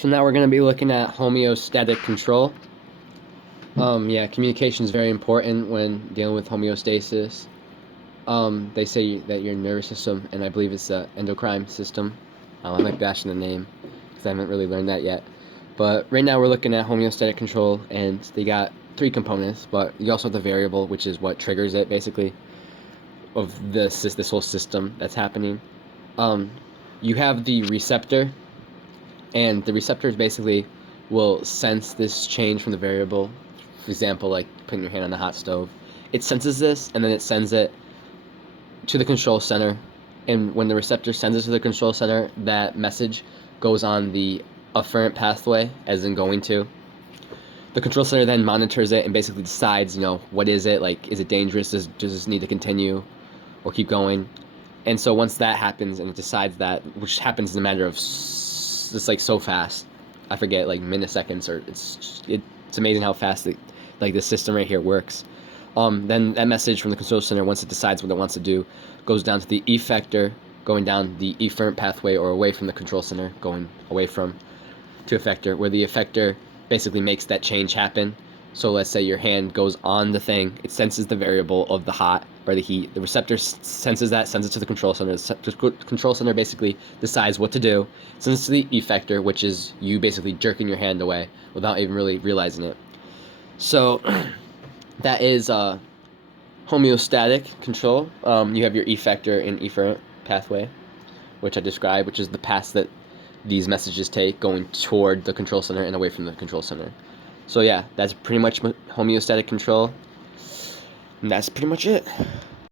So now we're going to be looking at homeostatic control. Yeah, communication is very important when dealing with homeostasis. They say that your nervous system, and I believe it's the endocrine system. I'm like bashing the name because I haven't really learned that yet. But right now we're looking at homeostatic control, and they got three components. But you also have the variable, which is what triggers it, basically, of this whole system that's happening. You have the receptor, and the receptors basically will sense this change from the variable. For example, like putting your hand on the hot stove, it senses this and then it sends it to the control center, and when the receptor sends it to the control center, that message goes on the afferent pathway, as in going to the control center. Then monitors it and basically decides, what is it, like, is it dangerous, does this need to continue or keep going. And so once that happens and it decides that, which happens in a matter of it's like so fast, I forget, like milliseconds, or it's amazing how fast like the system right here works. Then that message from the control center, once it decides what it wants to do, goes down to the effector, going down the efferent pathway, or away from the control center, going away from to effector, where the effector basically makes that change happen. So let's say your hand goes on the thing, it senses the variable of the hot or the heat. The receptor senses that, sends it to the control center. The control center basically decides what to do, sends it to the effector, which is you basically jerking your hand away without even really realizing it. So that is homeostatic control. You have your effector and efferent pathway, which I described, which is the path that these messages take, going toward the control center and away from the control center. So yeah, that's pretty much homeostatic control, and that's pretty much it.